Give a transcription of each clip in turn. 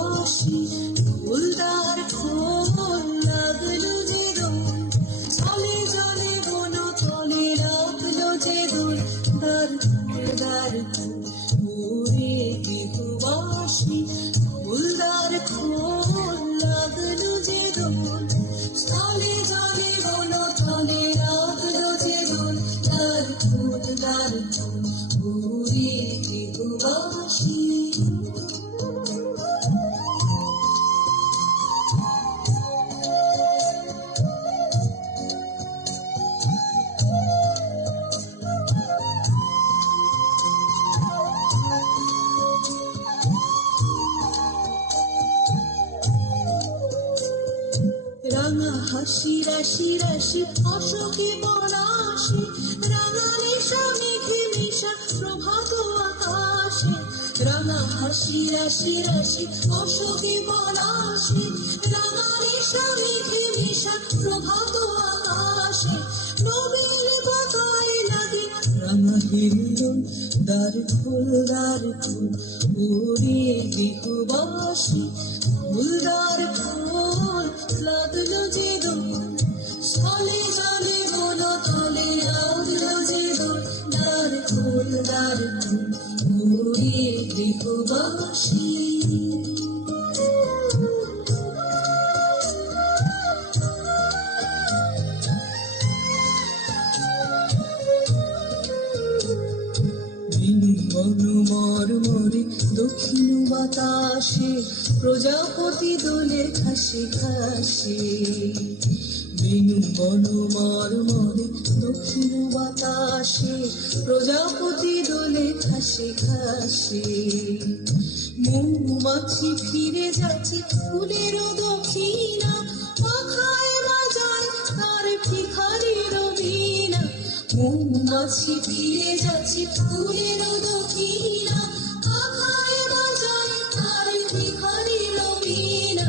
বাঁশি ফুলদার খোল লাগলো যে দোল চলে জলে বন তলে লাগলো যে দোল দার ফুলদার খোল ওরে বিহুবাসী ফুলদার খোল লাগলো যে দোল চলে জলে বন তলে লাগলো যে দোল দার ফুলদার খোল ওরে বিহুবাসী রাঙা হাসি রাশি রাশি অশোকে পলাশে রাঙা নেশা মেঘে মেশা প্রভাত আকাশে রাঙা হাসি রাশি রাশি অশোকে পলাশে রাঙা নেশা মেঘে মেশা প্রভাত আকাশে নবীন পাতায় লাগে রাঙা হিন্দন দ্বার ফুল ওরে বিহুবাসী ফুলদার খোল লাগলো যে দোল স্থলে জলে বন তলে লাগলো যে দোল দ্বার খোল ওরে বিহুবাসী বনমর মরে দক্ষিণ বাতাসে প্রজাপতি দোলে খাসে খাসে বিনু বনমর মরে দক্ষিণ বাতাসে প্রজাপতি দোলে খাসে খাসে মৌমাছি ফিরে যাচ্ছে ফুলের দক্ষিণা পাখায় বাজায় তার ভিখারির বীণা মৌমাছি ফিরে যাচ্ছে ফুলের দক্ষিণা পাখায় বাজায় তার ভিখারির বীণা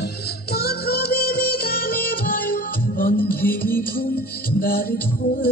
পাখাবে বিধানে বায়ু বন্ধে নিভুন দ্বার খোল